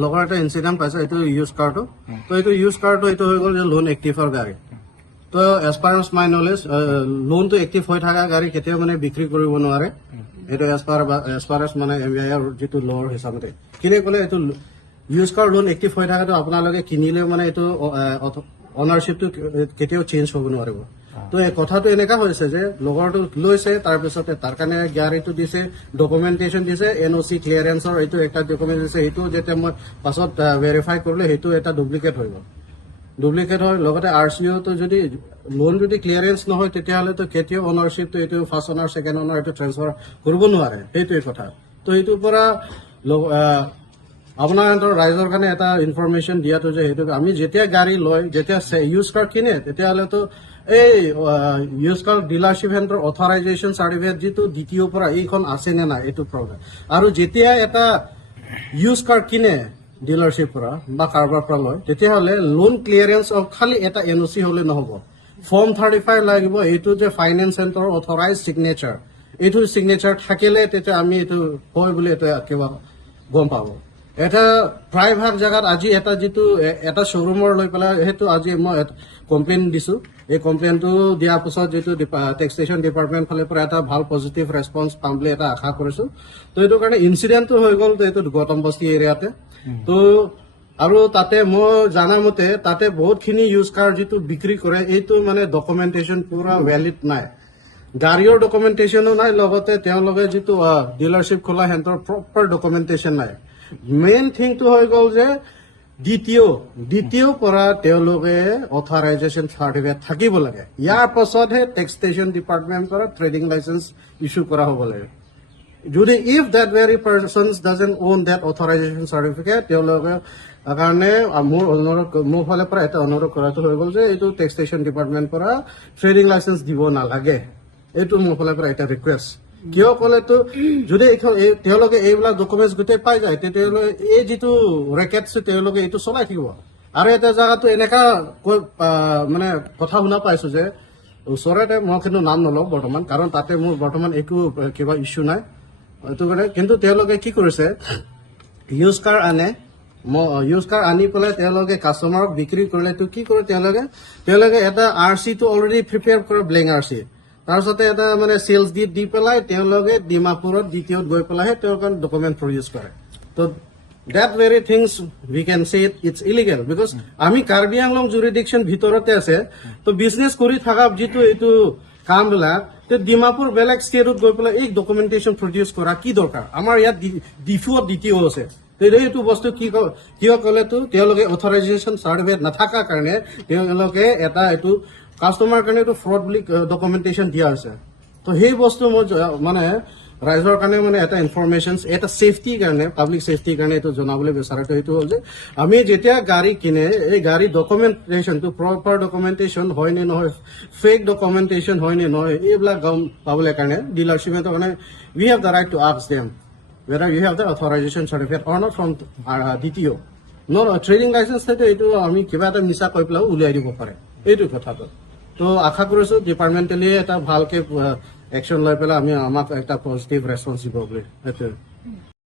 লগৰ এটা ইনচিডেণ্ট পাইছে, এইটো ইউজ কাৰটো। তো এইটো ইউজ কাৰটো এইটো হৈ গ'ল যে লোন এক্টিভৰ গাড়ী। তো as per as my knowledge লোনটো এক্টিভ হৈ থকা গাড়ী কেতিয়াও মানে বিক্ৰী কৰিব নোৱাৰে। এইটো এজ পাৰ এজ মানে MBIৰ যিটো ল'ৰ হিচাপতে কিনে ক'লে এইটো ইউজ কাৰ লোন এক্টিভ হৈ থকাটো আপোনালোকে কিনিলেও মানে এইটো অনাৰশ্বিপটো কেতিয়াও চেঞ্জ হ'ব নোৱাৰিব। তো এই কথাটো এনেকা হৈছে যে লগৰটো লৈছে, তাৰপিছতে তাৰ কাৰণে গাড়ীটো দিছে, ডকুমেণ্টেশ্যন দিছে, NOC ক্লিয়াৰেঞ্চৰ এইটো এটা ডকুমেণ্ট দিছে। সেইটো যেতিয়া মই পাছত ভেৰিফাই কৰিলো সেইটো এটা ডুপ্লিকেট হৈ গ'ল। ডুপ্লিকেট হয় লগতে RCOটো যদি লোন যদি ক্লিয়াৰেঞ্চ নহয় তেতিয়াহ'লেতো কেতিয়াও অনাৰশ্বিপটো এইটো ফাৰ্ষ্ট অনাৰ ছেকেণ্ড অনাৰ এইটো ট্ৰেন্সফাৰ কৰিব নোৱাৰে। সেইটোৱে কথা। তো এইটোৰ পৰা আপোনাৰ ৰাইজৰ কাৰণে এটা ইনফৰমেশ্যন দিয়াটো যে সেইটো আমি যেতিয়া গাড়ী লয়, যেতিয়া ইউজ কাৰ কিনে তেতিয়াহ'লেতো এই ইউজ কাৰ ডিলাৰশ্বিপ সেণ্টাৰ অথৰাইজেশ্যন চাৰ্টিফিকেট যিটো দ্বিতীয়ৰ পৰা এইখন আছে নে নাই এইটো প্ৰব্লেম। আৰু যেতিয়া এটা ইউজ কাৰ কিনে ডিলাৰশ্বিপ পৰা বা কাৰোবাৰ পৰা লয় তেতিয়াহ'লে লোন ক্লিয়াৰেঞ্চ খালি এটা NOC হ'লে নহ'ব, ফৰ্ম 35 লাগিব। এইটো যে ফাইনেন্স চেণ্টাৰ অথৰাইজ চিগনেচাৰ, এইটো চিগনেচাৰ থাকিলে তেতিয়া আমি এইটো হয় বুলি এটা কিবা গম পাব। এটা প্ৰায়ভাগ জেগাত আজি এটা যিটো এটা শ্ব'ৰুমৰ লৈ পেলাই সেইটো আজি মই কমপ্লেইন দিছোঁ। এই কমপ্লেইনটো দিয়াৰ পিছত যিটো টেক্সেশ্যন ডিপাৰ্টমেণ্ট ফালৰ পৰা এটা ভাল পজিটিভ ৰেছপন্স পাম বুলি এটা আশা কৰিছোঁ। তো এইটো কাৰণে ইনচিডেণ্টটো হৈ গ'ল এইটো গৌতম বস্তি এৰিয়াতে। তো আৰু তাতে মই জানা মতে তাতে বহুতখিনি ইউজ কাৰ যিটো বিক্ৰী কৰে এইটো মানে ডকুমেণ্টেশ্যন পুৰা ভেলিড নাই, গাড়ীৰ ডকুমেণ্টেশ্যনো নাই, লগতে তেওঁলোকে যিটো ডিলাৰশ্বিপ খোলা সিহঁতৰ প্ৰপাৰ ডকুমেণ্টেশ্যন নাই। মেইন থিংটো হৈ গ'ল যে দ্বিতীয় পৰা তেওঁলোকে অথৰাইজেশ্যন চাৰ্টিফিকেট থাকিব লাগে। ইয়াৰ পাছতহে টেক্সেশ্যন ডিপাৰ্টমেণ্টৰ পৰা ট্ৰেডিং লাইচেন্স ইছ্যু কৰা হ'ব লাগে। যদি if that very persons doesn't own that authorization certificate তেওঁলোকে কাৰণে মোৰ ফালৰ পৰা এটা অনুৰোধ কৰাটো হৈ গ'ল যে এইটো টেক্সেশ্যন ডিপাৰ্টমেণ্টৰ পৰা ট্ৰেডিং লাইচেন্স দিব নালাগে। এইটো মোৰ ফালৰ পৰা এটা ৰিকুৱেষ্ট। কিয় ক'লেতো যদি তেওঁলোকে এইবিলাক ডকুমেণ্টছ গোটেই পাই যায় তেতিয়াহ'লে এই যিটো ৰেকেটছ তেওঁলোকে এইটো চলাই থাকিব। আৰু এটা জেগাতো এনেকা মানে কথা শুনা পাইছো যে ওচৰতে, মই কিন্তু নাম নলওঁ বৰ্তমান কাৰণ তাতে মোৰ বৰ্তমান একো কিবা ইছ্যু নাই। এইটো কাৰণে কিন্তু তেওঁলোকে কি কৰিছে, ইউজ কাৰ আনি পেলাই তেওঁলোকে কাষ্টমাৰক বিক্ৰী কৰিলেতো কি কৰে তেওঁলোকে এটা RCটো অলৰেডি প্ৰিপেয়াৰ কৰে, ব্লেংক RC। তাৰপিছতে এটা মানে চেলছ দি পেলাই তেওঁলোকে ডিমাপুৰত দ্বিতীয়ত গৈ পেলাইহে তেওঁলোকে ডকুমেণ্ট প্ৰডিউচ কৰে। তো that very things we can say it's illegal because আমি কাৰ্বি আংলং জুৰিডিকশ্যন ভিতৰতে আছে। তো বিজনেছ কৰি থকা যিটো এইটো কামবিলাক ডিমাপুৰ বেলেগ ষ্টেটত গৈ পেলাই এই ডকুমেণ্টেশ্যন প্ৰডিউচ কৰা কি দৰকাৰ? আমাৰ ইয়াত ডিফুত দ্বিতীয় আছে। এইটো বস্তু কিয় ক'লেতো তেওঁলোকে অথৰাইজেশ্যন চাৰ্টিফিকেট নাথাকাৰ কাৰণে তেওঁলোকে এটা এইটো কাষ্টমাৰ কাৰণে এইটো ফ্ৰড বুলি ডকুমেণ্টেশ্যন দিয়া হৈছে। তো সেই বস্তু মই মানে ৰাইজৰ কাৰণে মানে এটা ইনফৰমেশ্যন, এটা ছেফটিৰ কাৰণে, পাব্লিক ছেফটিৰ কাৰণে এইটো জনাবলৈ বিচাৰাটো এইটো হ'ল যে আমি যেতিয়া গাড়ী কিনে এই গাড়ী ডকুমেণ্টেশ্যনটো প্ৰপাৰ ডকুমেণ্টেশ্যন হয় নে নহয়, ফেক ডকুমেণ্টেশ্যন হয় নে নহয়, এইবিলাক গম পাবলৈ কাৰণে ডিলাৰশ্বিপৰ কাৰণে we have the right to ask them whether you have the authorization certificate or not from DTO. No trading license থাকে এইটো আমি কিবা এটা মিছা কৈ পেলাই উলিয়াই দিব পাৰে, এইটো কথাটো। তো আশা কৰিছোঁ ডিপাৰ্টমেণ্টেলি এটা ভালকৈ একশ্যন লৈ পেলাই আমাক এটা পজিটিভ ৰেছপন্স দিব বুলি।